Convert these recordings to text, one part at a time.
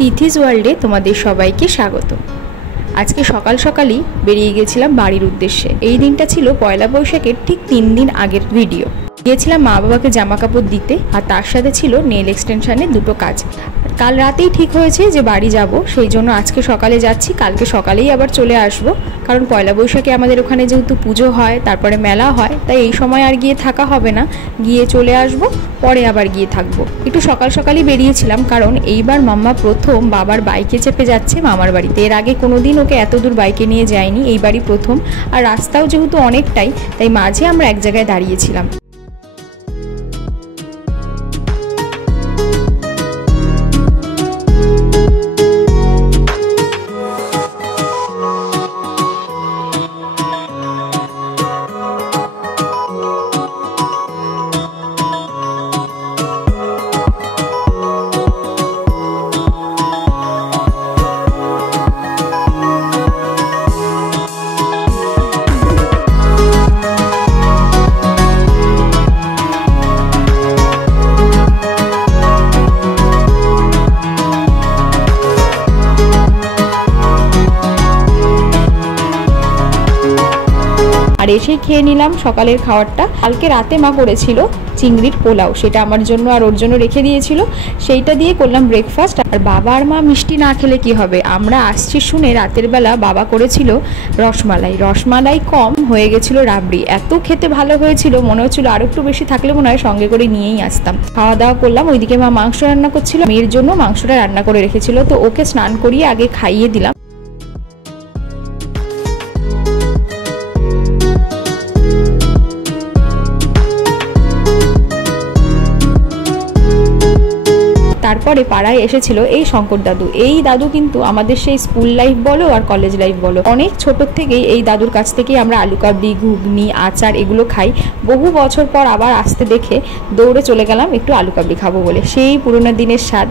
তিথিস ওয়ার্ল্ডে তোমাদের সবাইকে স্বাগত। আজকে সকাল সকালই বেরিয়ে গেছিলাম বাড়ির উদ্দেশ্যে। এই দিনটা ছিল পয়লা বৈশাখের ঠিক 3 দিন আগের ভিডিও। গিয়েছিলাম মা বাবাকে জামা কাপড় দিতে, আর তার সাথে ছিল নেল এক্সটেনশনের 2টো কাজ। কাল রাতেই ঠিক হয়েছে যে বাড়ি যাব, সেই জন্য আজকে সকালে যাচ্ছি, কালকে সকালেই আবার চলে আসব। কারণ পয়লা বৈশাখে আমাদের ওখানে যেহেতু পুজো হয়, তারপরে মেলা হয়, তাই এই সময় আর গিয়ে থাকা হবে না, গিয়ে চলে আসব, পরে আবার গিয়ে থাকবো। একটু সকাল সকালই বেরিয়েছিলাম, কারণ এইবার মাম্মা প্রথম বাবার বাইকে চেপে যাচ্ছে মামার বাড়িতে। এর আগে কোনোদিন ওকে এত দূর বাইকে নিয়ে যায়নি, এইবারই প্রথম। আর রাস্তাও যেহেতু অনেকটাই, তাই মাঝে আমরা এক জায়গায় দাঁড়িয়েছিলাম। আর এসেই খেয়ে নিলাম সকালের খাবারটা। কালকে রাতে মা করেছিল চিংড়ির পোলাও, সেটা আমার জন্য আর ওর জন্য রেখে দিয়েছিল, সেইটা দিয়ে করলাম ব্রেকফাস্ট। আর বাবা আর মা মিষ্টি না খেলে কি হবে, আমরা আসছি শুনে রাতের বেলা বাবা করেছিল রসমালাই কম হয়ে গেছিল রাবড়ি। এত খেতে ভালো হয়েছিল, মনে হচ্ছিল আর একটু বেশি থাকলে মনে হয় সঙ্গে করে নিয়েই আসতাম। খাওয়া দাওয়া করলাম। ওইদিকে মা মাংস রান্না করছিল, মেয়ের জন্য মাংসটা রান্না করে রেখেছিল, তো ওকে স্নান করিয়ে আগে খাইয়ে দিলাম। তারপরে পাড়ায় এসেছিল এই শঙ্কর দাদু। এই দাদু কিন্তু আমাদের সেই স্কুল লাইফ বলো আর কলেজ লাইফ বলো, অনেক ছোট থেকেই এই দাদুর কাছ থেকেই আমরা আলু কাবলি, ঘুগনি, আচার এগুলো খাই। বহু বছর পর আবার আসতে দেখে দৌড়ে চলে গেলাম একটু আলু কাবলি খাবো বলে, সেই পুরোনো দিনের স্বাদ।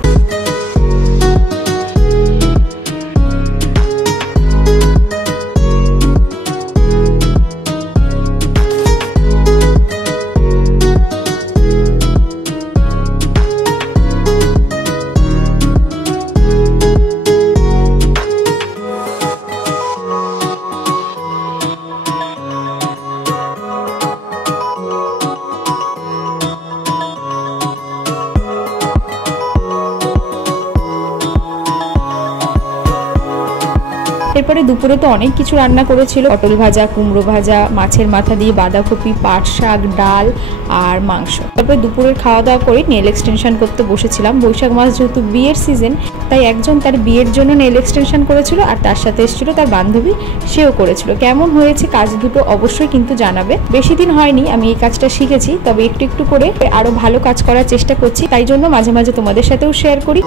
এরপরে দুপুরে তো অনেক কিছু রান্না করেছিল, পটল ভাজা, কুমড়ো ভাজা, মাছের মাথা দিয়ে বাঁধাকপি, পাট শাক, ডাল আর মাংস। তারপরে দুপুরের খাওয়া দাওয়া করে নেল এক্সটেনশন করতে বসেছিলাম। বৈশাখ মাস যেহেতু বিয়ের সিজন, তাই একজন তার বিয়ের জন্য নেল এক্সটেনশন করেছিল, আর তার সাথে এসেছিল তার বান্ধবী, সেও করেছিল। কেমন হয়েছে কাজ দুটো অবশ্যই কিন্তু জানাবে। বেশি দিন হয়নি আমি এই কাজটা শিখেছি, তবে একটু একটু করে আরো ভালো কাজ করার চেষ্টা করছি, তাই জন্য মাঝে মাঝে তোমাদের সাথেও শেয়ার করি।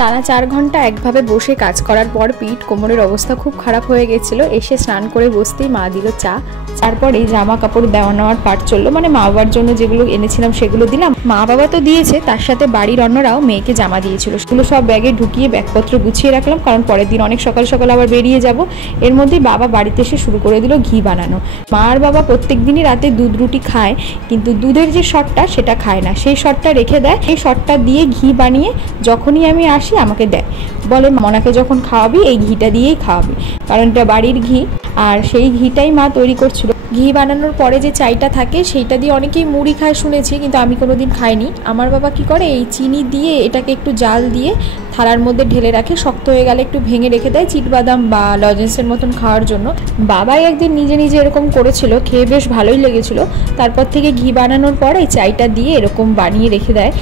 টানা 4 ঘন্টা একভাবে বসে কাজ করার পর পিঠ কোমরের অবস্থা খুব খারাপ হয়ে গেছিল। এসে স্নান করে বসতেই মা দিল চা। তারপরে জামা কাপড় দেওয়া নেওয়ার পাট চললো, মানে মা বাবার জন্য যেগুলো এনেছিলাম সেগুলো দিলাম। মা বাবা তো দিয়েছে, তার সাথে বাড়ির অন্যরাও মেয়েকে জামা দিয়েছিল, সেগুলো সব ব্যাগে ঢুকিয়ে ব্যাগপত্র গুছিয়ে রাখলাম, কারণ পরের দিন অনেক সকাল সকাল আবার বেরিয়ে যাব। এর মধ্যেই বাবা বাড়িতে এসে শুরু করে দিল ঘি বানানো। মা আর বাবা প্রত্যেক দিনই রাতে দুধ রুটি খায়, কিন্তু দুধের যে শটটা সেটা খায় না, সেই শটটা রেখে দেয়। এই শটটা দিয়ে ঘি বানিয়ে যখনই আমি আসি আমাকে দেয়, বলে মনাকে যখন খাওয়াবি এই ঘিটা দিয়েই খাওয়াবি, কারণ এটা বাড়ির ঘি। আর সেই ঘিটাই মা তৈরি করছিল। ঘি বানানোর পরে যে চাইটা থাকে সেইটা দিয়ে অনেকেই মুড়ি খায় শুনেছি, কিন্তু আমি কোনোদিন খাইনি। আমার বাবা কি করে, এই চিনি দিয়ে এটাকে একটু জাল দিয়ে থালার মধ্যে ঢেলে রাখে, শক্ত হয়ে গেলে একটু ভেঙে রেখে দেয় চিটবাদাম বা লজেন্সের মতন খাওয়ার জন্য। বাবাই একদিন নিজে নিজে এরকম করেছিল, খেয়ে বেশ ভালোই লেগেছিল। তারপর থেকে ঘি বানানোর পর এই চাইটা দিয়ে এরকম বানিয়ে রেখে দেয়।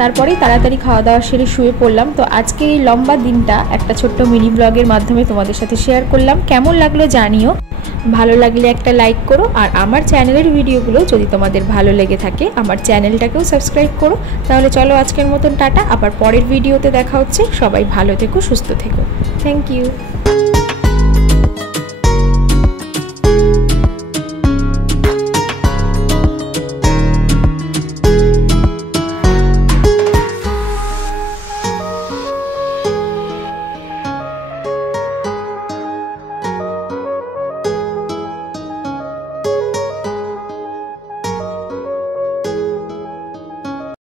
তারপরেই তাড়াতাড়ি খাওয়া দাওয়া সেরে শুয়ে পড়লাম। তো আজকে এই লম্বা দিনটা একটা ছোট্ট মিনি ব্লগের মাধ্যমে তোমাদের সাথে শেয়ার করলাম। কেমন লাগলো জানিও, ভালো লাগলে একটা লাইক করো, আর আমার চ্যানেলের ভিডিওগুলো যদি তোমাদের ভালো লেগে থাকে আমার চ্যানেলটাকেও সাবস্ক্রাইব করো। তাহলে চলো আজকের মতন টাটা, আবার পরের ভিডিওতে দেখা হচ্ছে। সবাই ভালো থেকো, সুস্থ থেকো। Thank you.